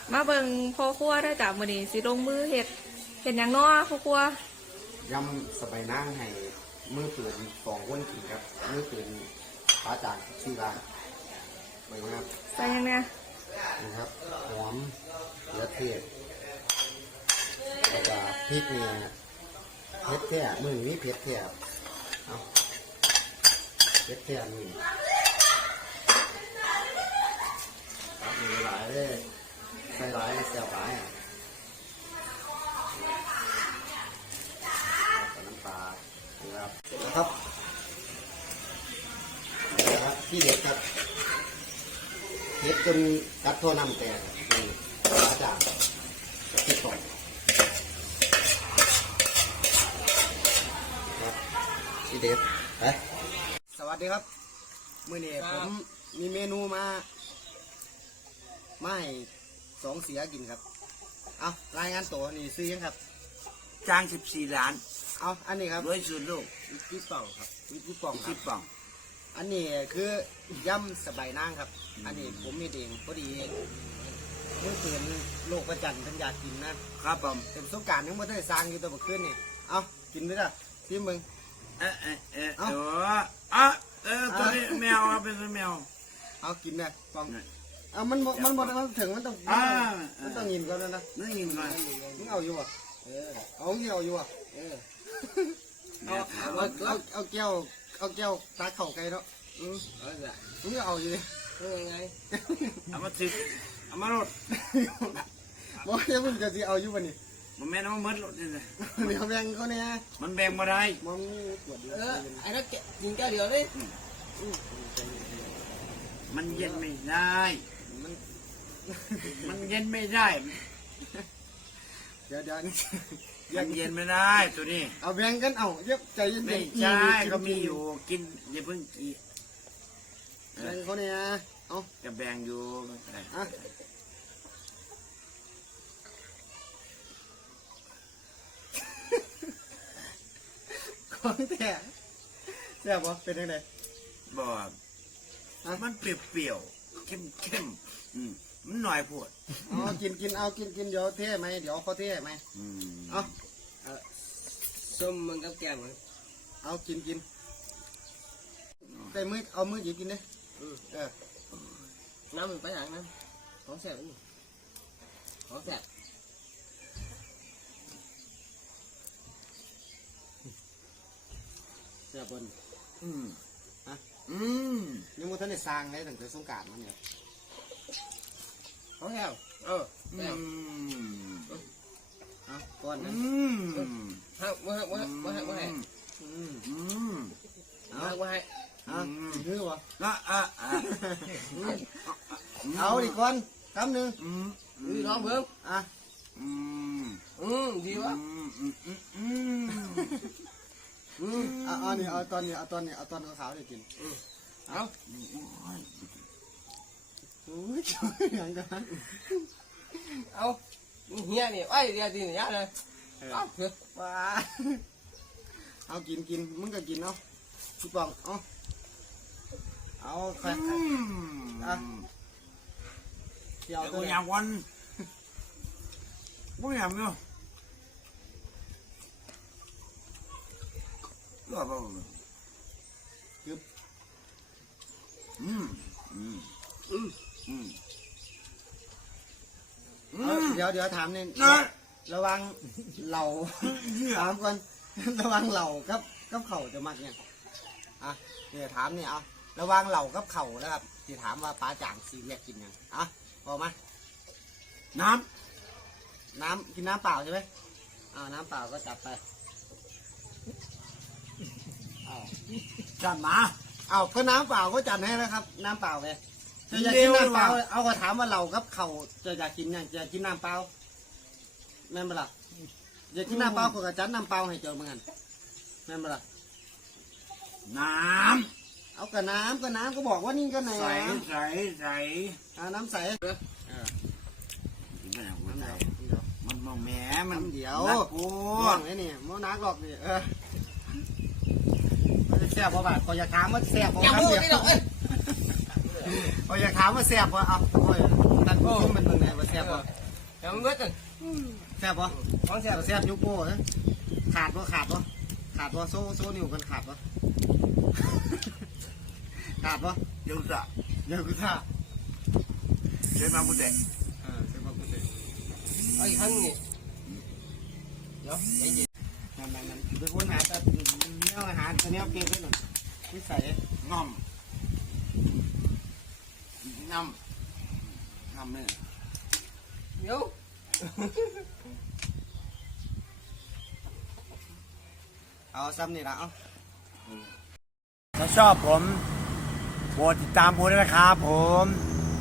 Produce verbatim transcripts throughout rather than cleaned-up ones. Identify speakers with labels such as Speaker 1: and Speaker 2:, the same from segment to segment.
Speaker 1: มาเบิ่งพ่อครัวได้จากมื้อนี้สิลงมือเฮ็ดเฮ็ดหยังเนาะพ่อครัวย
Speaker 2: ำสบายนั่งให้มือปืนสองคนกินครับมือปืนปลาจางสี่ล้านไปครับ
Speaker 1: ใส่ยังเนี่ย
Speaker 2: นะครับหอมเลือเทศแล้วก็พริกเนี่ยเผ็ดแท้มือนี้เผ็ดแท้เอาเผ็ดแท้นี่มีหลายเลยใส่หลายเสียบหลายอ่ะน้ำปลานะครับนะครับที่เด็ดครับเฮ็ดจนกัดโทน้ำแตกนี่มาจากที่สองครับที่เด็ดไปสวัสดีครับมื้อนี้ผมมีเมนูมาไม่สองเสียกินครับเอารายงานตัวนี่ซื้อยังครับ
Speaker 3: จ้างสิบสี่ล้าน
Speaker 2: เอาอันนี้ครับ
Speaker 3: ด้วยสูตรลูก
Speaker 2: วิจิป่องครับวิจิป่อง
Speaker 3: วิจิป่อง
Speaker 2: อันนี้คือย่ำสบายนางครับอันนี้ผมมีเองพอดีเมื่อคืนโลกประจันทร์ท่านอยากกินนะครับ
Speaker 3: ผม
Speaker 2: เป็นสงการยังไม่ได้สร้างอยู่ตัวเมื่อคืนนี่เอากินด้วยนะที่มึง
Speaker 3: เออเออเออเอออ่ะเออตัวนี้แมวเป็นตัวแมว
Speaker 2: เอากินเลยฟังเอามันมันหมดมันถึงมันต้องมันต้องยินก่อนนะ
Speaker 3: ไม่ยินก่อน
Speaker 2: มึงเอาอยู่อ่ะเออเอาเงี้ยเอาอยู่อ่ะเออเอาเอาเอาแก้วเอาแก้วตาเข่าไกลเนาะอืมเออมึงเอาอยู่เออไง
Speaker 3: เอามาติดเอามารถ
Speaker 2: บอกยังมึงจะสิเอาอยู่ป่ะนี่
Speaker 3: มันแม่น้องมัดรถเลย
Speaker 2: เดี๋ยวแบ่งเขาเนี่ย
Speaker 3: มันแบ่งมาได้
Speaker 2: มองปวดเออ
Speaker 1: ไอ้นั่นกินแก้วเดียวเลย
Speaker 3: มันเย็นไม่ได้
Speaker 2: มัน
Speaker 3: มันเย็นไม่ได้
Speaker 2: เดี๋ยวเดี๋ยว
Speaker 3: ยังเย็นไม่ได้ตัวนี้
Speaker 2: เอาแบ่งกันเอาเยอะใจเย็น
Speaker 3: ไม่ใช่ก็มีอยู่กินอย่าเพิ่งกิน
Speaker 2: แบ่งเขาเนี่ยเอา
Speaker 3: จะแบ่งอยู่
Speaker 2: อ่ะของแท้แซ่บปะเป็นยังไง
Speaker 3: บอกมันเปรี้ยวๆเข้มๆอืมมันหน่อยปวด
Speaker 2: อ๋อกินกินเอากินกินเดี๋ยวเท่ไหมเดี๋ยวเขาเท่ไหมเอา
Speaker 1: ส้มมันกับแกงมัน
Speaker 2: เอากินกินแต่มือเอามือหยิบกินเลยเออ
Speaker 1: น้ำมันไปหางน้ำของแซ่บนี่ของแซ่บ
Speaker 2: แซ่บเปิ้ล
Speaker 3: อืม
Speaker 2: ฮะ
Speaker 3: อืม
Speaker 2: ยังมันท่านได้สร้างได้ตั้งแต่สงกรานต์มันเนี่ย
Speaker 1: ของแซ่บเออ
Speaker 3: อืม
Speaker 2: เอาก้อนนะ
Speaker 3: อืม
Speaker 1: ฮะว่าว่าว่าว่าให้
Speaker 3: อืมอืม
Speaker 1: เอาว่าให้
Speaker 2: อ่ะถือวะ
Speaker 3: อ่ะอ่ะอ่ะ
Speaker 2: เอาดิก้อนคำหนึ่ง
Speaker 3: อืม
Speaker 1: อืมลองเบิ่ง
Speaker 2: อ่ะ
Speaker 3: อืม
Speaker 1: อืมดีวะ
Speaker 3: อืมอืมอืมอืม
Speaker 2: อืมเอาเอานี่เอาตอนนี้เอาตอนนี้เอาตอนขาวๆนี่กิน
Speaker 1: เอา
Speaker 2: โอ้ยอย่างกัน
Speaker 1: เอาเฮียนี่ไอ้เดียวดีนี่ยเลยเอาเถอะ
Speaker 2: ว้าเอากินกินมึงก็กินเนาะพี่ปองเอาเอาใครอ่ะ
Speaker 3: เดี๋ยวตัวอย่างวันมึงอย่างเนาะก็แบบ
Speaker 2: คือ
Speaker 3: อืมอืมอืมอืม
Speaker 2: เดี๋ยวเดี๋ยวถามเนี่ยระวังเหล่าถามก่อนระวังเหล่ากับกับเข่าจะมักเนี่ยอ่ะเดี๋ยวถามเนี่ยเอาระวังเหล่ากับเข่านะครับที่ถามว่าปลาจ่างสีเรียกกินยังอ่ะพอไหม
Speaker 3: น้
Speaker 2: ำน้ำกินน้ำเปล่าใช่ไหมอ่าน้ำเปล่าก็จับไป
Speaker 3: จัดมา
Speaker 2: เอาก็น้ำเปล่าก็จัดให้แล้วครับน้ำเปล่าไงจะอยากกินน้ำเปล่าเอาก็ถามว่าเรากับเข่าจะอยากกินยังจะกินน้ำเปล่าแม่นบ่ล่ะอยากกินน้ำเปล่าก็จัดน้ำเปล่าให้เจอเหมือนกันแม่นบ่ล่ะ
Speaker 3: น้
Speaker 2: ำเอากับน้ำกับน้ำก็บอกว่านี่ก็น้ำ
Speaker 3: ใส่ใส่ใส่
Speaker 2: อ่าน้ำใสเออ
Speaker 3: มันมองแหมมัน
Speaker 2: เดี๋ยว
Speaker 3: โอ้
Speaker 2: ยไอ้นี่มันนักหรอกดิเออแซ่บบ่บ่ก็อยากถามว่าแซ่บบ่ครับเดี๋ยวก็อยากถามว่าแซ่บบ่เอาโอ้ยนั่นก็มันเป็นไงว่าแซ่บบ่
Speaker 3: เดี๋ยวมันเบิดเลย
Speaker 2: แซ่บปะของแซ่บแซ่บยุกโป้ฮะขาดปะขาดปะขาดปะโซ่โซ่นิ้วกันขาดปะ ขาดปะ
Speaker 3: เดี๋ยวจะ
Speaker 2: เดี๋ยวกูท่า
Speaker 3: ใช้มาบุเดะ
Speaker 2: เออเดี๋ยวมากูเลย
Speaker 3: ไอ้ขั้นนี่เดี๋ยวใจเย็น
Speaker 2: นั่นนั่นนั่นไปค้นหาแต่เนื้ออาหารตัวเนี้ยเปรี้ยวไปหน่อยนิสัย
Speaker 3: งอมงอมงอมเนี่ยเดี๋ยว
Speaker 2: เอาซ้ำนี่ละเอา
Speaker 3: ถ้าชอบผมโปรดติดตามผมด้วยนะครับผม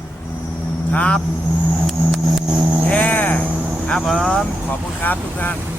Speaker 3: ครับเย้ครับผมขอบคุณครับทุกท่าน